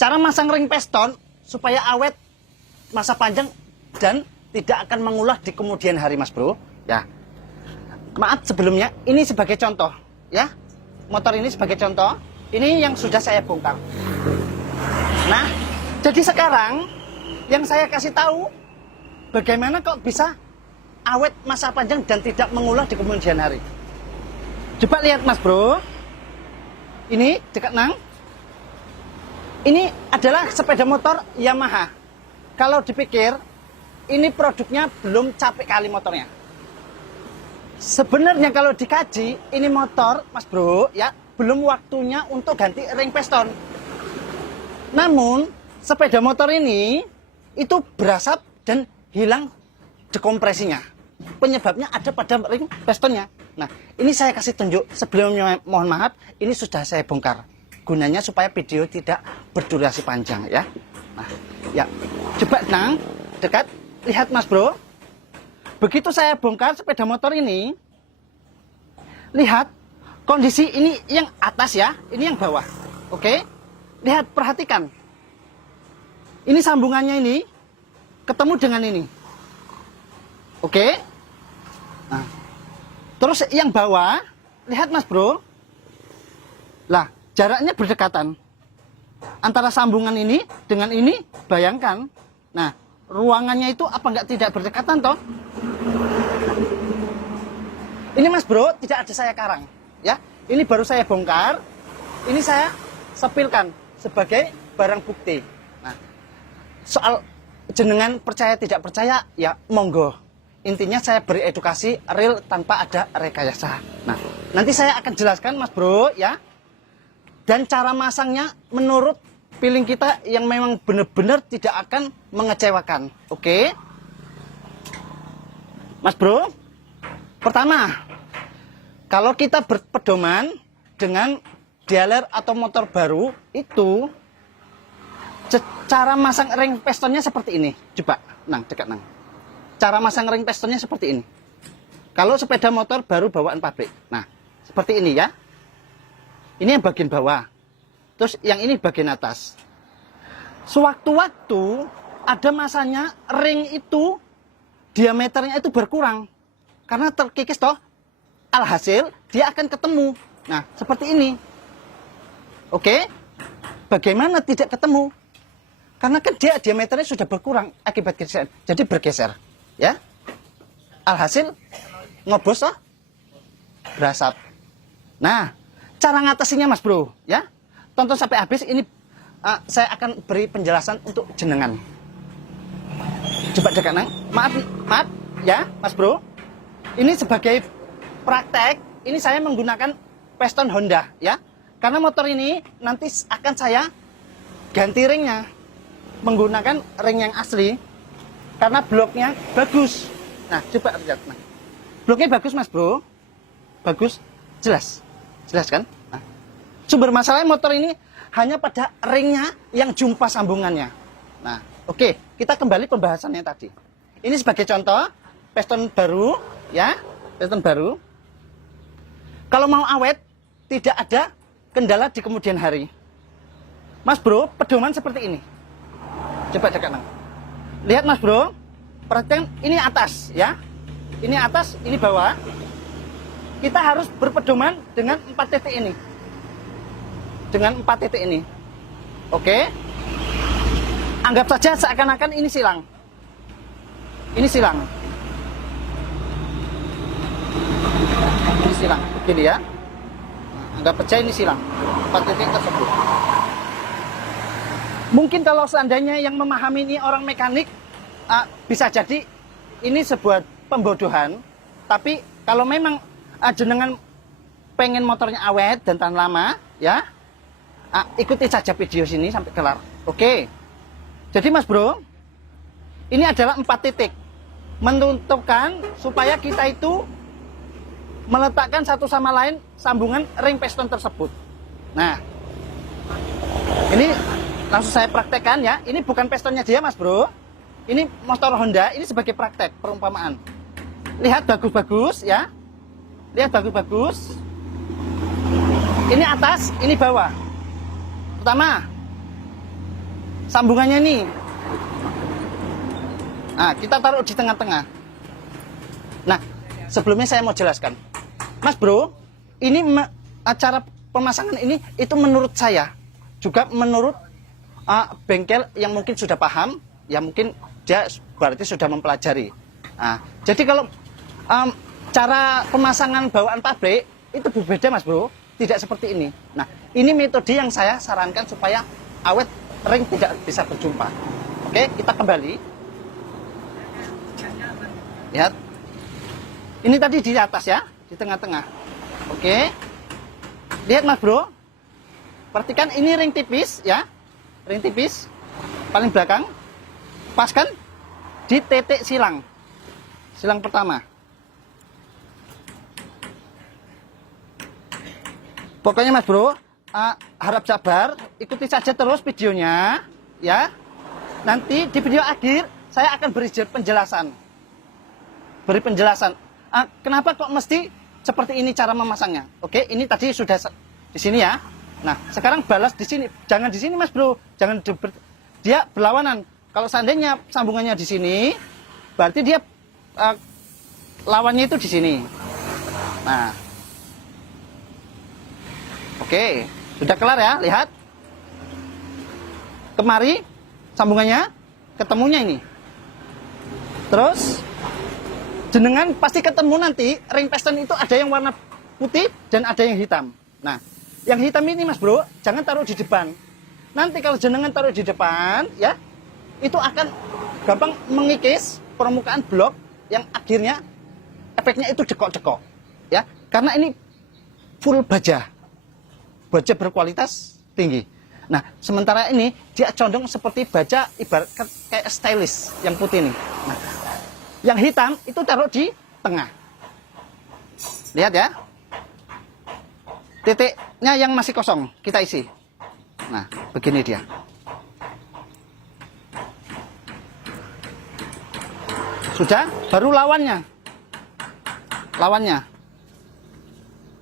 Cara masang ring piston supaya awet, masa panjang, dan tidak akan mengulah di kemudian hari, Mas Bro. Ya, maaf sebelumnya, ini sebagai contoh, ya. Motor ini sebagai contoh, ini yang sudah saya bongkar. Nah, jadi sekarang yang saya kasih tahu, bagaimana kok bisa awet masa panjang dan tidak mengulah di kemudian hari. Coba lihat, Mas Bro. Ini dekat nang. Ini adalah sepeda motor Yamaha. Kalau dipikir, ini produknya belum capek kali motornya. Sebenarnya kalau dikaji, ini motor, Mas Bro, ya, belum waktunya untuk ganti ring piston. Namun, sepeda motor ini itu berasap dan hilang dekompresinya. Penyebabnya ada pada ring pistonnya. Nah, ini saya kasih tunjuk. Sebelumnya mohon maaf, ini sudah saya bongkar. Gunanya supaya video tidak berdurasi panjang, ya. Nah, ya, coba nang dekat, lihat, Mas Bro. Begitu saya bongkar sepeda motor ini, lihat kondisi ini yang atas, ya, ini yang bawah. Oke, lihat, perhatikan. Ini sambungannya ini ketemu dengan ini. Oke. Nah, terus yang bawah, lihat, Mas Bro. Lah, jaraknya berdekatan. Antara sambungan ini dengan ini, bayangkan. Nah, ruangannya itu apa enggak tidak berdekatan toh? Ini, Mas Bro, tidak ada saya karang, ya. Ini baru saya bongkar. Ini saya sepilkan sebagai barang bukti. Nah, soal jenengan percaya tidak percaya, ya monggo. Intinya saya beri edukasi real tanpa ada rekayasa. Nah, nanti saya akan jelaskan, Mas Bro, ya. Dan cara masangnya menurut feeling kita yang memang benar-benar tidak akan mengecewakan. Oke? Mas Bro, pertama, kalau kita berpedoman dengan dealer atau motor baru, itu cara masang ring pistonnya seperti ini. Coba, nang, dekat nang. Cara masang ring pistonnya seperti ini. Kalau sepeda motor baru bawaan pabrik. Nah, seperti ini, ya. Ini yang bagian bawah. Terus yang ini bagian atas. Sewaktu-waktu ada masanya ring itu diameternya itu berkurang. Karena terkikis toh. Alhasil dia akan ketemu. Nah, seperti ini. Oke? Bagaimana tidak ketemu? Karena kan dia diameternya sudah berkurang akibat geser. Jadi bergeser. Ya, alhasil ngobos toh, berasap. Nah, cara ngatasinya, Mas Bro, ya, tonton sampai habis. Ini saya akan beri penjelasan untuk jenengan. Coba dekat nang, maaf, ya, Mas Bro. Ini sebagai praktek, ini saya menggunakan piston Honda, ya, karena motor ini nanti akan saya ganti ringnya menggunakan ring yang asli. Karena bloknya bagus. Nah, coba lihat. Nah, bloknya bagus, Mas Bro. Bagus. Jelas. Jelas kan? Nah, sumber masalahnya motor ini hanya pada ringnya yang jumpa sambungannya. Nah, oke. Kita kembali pembahasannya tadi. Ini sebagai contoh, piston baru, ya. Piston baru. Kalau mau awet, tidak ada kendala di kemudian hari. Mas Bro, pedoman seperti ini. Coba dekat nang. Lihat, Mas Bro, perhatikan ini atas, ya. Ini atas, ini bawah. Kita harus berpedoman dengan 4 titik ini. Dengan 4 titik ini. Oke. Anggap saja seakan-akan ini silang. Ini silang. Ini silang, begini ya. Anggap saja ini silang. 4 titik tersebut. Mungkin kalau seandainya yang memahami ini orang mekanik, bisa jadi ini sebuah pembodohan. Tapi kalau memang jenengan pengen motornya awet dan tahan lama, ya, ikuti saja video sini sampai kelar. Oke. Jadi, Mas Bro, ini adalah 4 titik menentukan supaya kita itu meletakkan satu sama lain sambungan ring piston tersebut. Nah, ini langsung saya praktekkan, ya. Ini bukan pistonnya dia, Mas Bro. Ini motor Honda, ini sebagai praktek, perumpamaan. Lihat bagus-bagus, ya. Lihat bagus-bagus. Ini atas, ini bawah. Pertama, sambungannya nih. Nah, kita taruh di tengah-tengah. Nah, sebelumnya saya mau jelaskan. Mas bro, ini acara pemasangan ini itu menurut saya, juga menurut bengkel yang mungkin sudah paham, ya mungkin dia berarti sudah mempelajari. Nah, jadi kalau cara pemasangan bawaan pabrik itu berbeda mas bro, tidak seperti ini. Nah, ini metode yang saya sarankan supaya awet ring tidak bisa berjumpa. Oke, kita kembali. Lihat, ini tadi di atas ya, di tengah-tengah. Oke, lihat mas bro, perhatikan ini ring tipis ya, ring tipis paling belakang, paskan di titik silang pertama. Pokoknya mas bro, harap sabar, ikuti saja terus videonya ya. Nanti di video akhir saya akan beri penjelasan. Kenapa kok mesti seperti ini cara memasangnya. Oke, ini tadi sudah di sini ya. Nah, sekarang balas di sini. Jangan di sini mas bro, jangan dia berlawanan. Kalau seandainya sambungannya di sini, berarti dia lawannya itu di sini. Nah, oke, sudah kelar ya, lihat. Kemari sambungannya, ketemunya ini. Terus jenengan pasti ketemu nanti ring piston itu ada yang warna putih dan ada yang hitam. Nah, yang hitam ini mas bro, jangan taruh di depan. Nanti kalau jenengan taruh di depan, ya, itu akan gampang mengikis permukaan blok yang akhirnya efeknya itu dekok-dekok. Ya, karena ini full baja berkualitas tinggi. Nah, sementara ini dia condong seperti baja ibarat kayak stylish yang putih ini. Nah, yang hitam itu taruh di tengah. Lihat ya. Titiknya yang masih kosong kita isi. Nah, begini dia. Sudah, baru lawannya.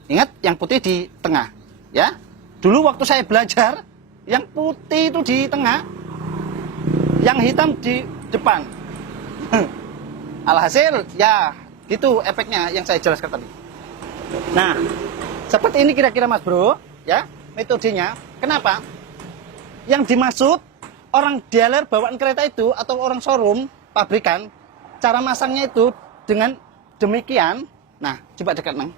Ingat yang putih di tengah, ya. Dulu waktu saya belajar, yang putih itu di tengah, yang hitam di depan. Alhasil, ya gitu efeknya yang saya jelaskan tadi. Nah, seperti ini kira-kira mas bro, ya metodenya. Kenapa? Yang dimaksud orang dealer bawaan kereta itu atau orang showroom pabrikan, cara masangnya itu dengan demikian. Nah, coba dekat neng.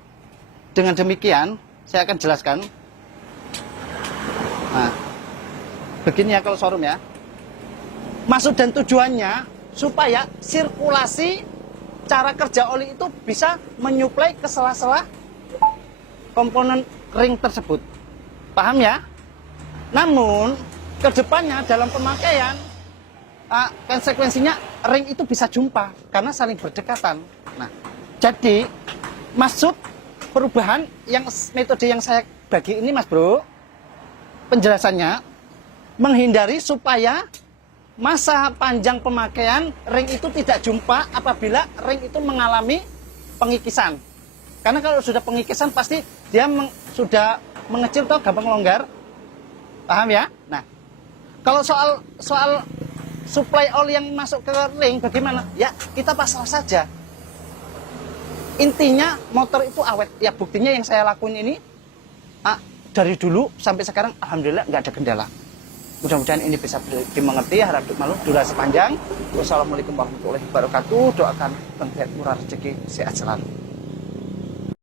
Dengan demikian, saya akan jelaskan. Nah, begini ya kalau showroom ya. Maksud dan tujuannya supaya sirkulasi cara kerja oli itu bisa menyuplai ke sela-sela komponen ring tersebut. Paham ya? Namun, kedepannya dalam pemakaian, konsekuensinya ring itu bisa jumpa karena saling berdekatan. Nah, jadi maksud perubahan yang metode yang saya bagi ini mas bro, penjelasannya menghindari supaya masa panjang pemakaian ring itu tidak jumpa apabila ring itu mengalami pengikisan. Karena kalau sudah pengikisan pasti dia sudah mengecil atau gampang longgar. Paham ya? Nah, kalau soal supply oli yang masuk ke ring bagaimana? Ya, kita pasrah saja. Intinya motor itu awet. Ya, buktinya yang saya lakuin ini dari dulu sampai sekarang alhamdulillah nggak ada kendala. Mudah-mudahan ini bisa dimengerti, harap dimaklum durasi panjang. Wassalamualaikum warahmatullahi wabarakatuh. Doakan penggiat murah rezeki sehat selalu.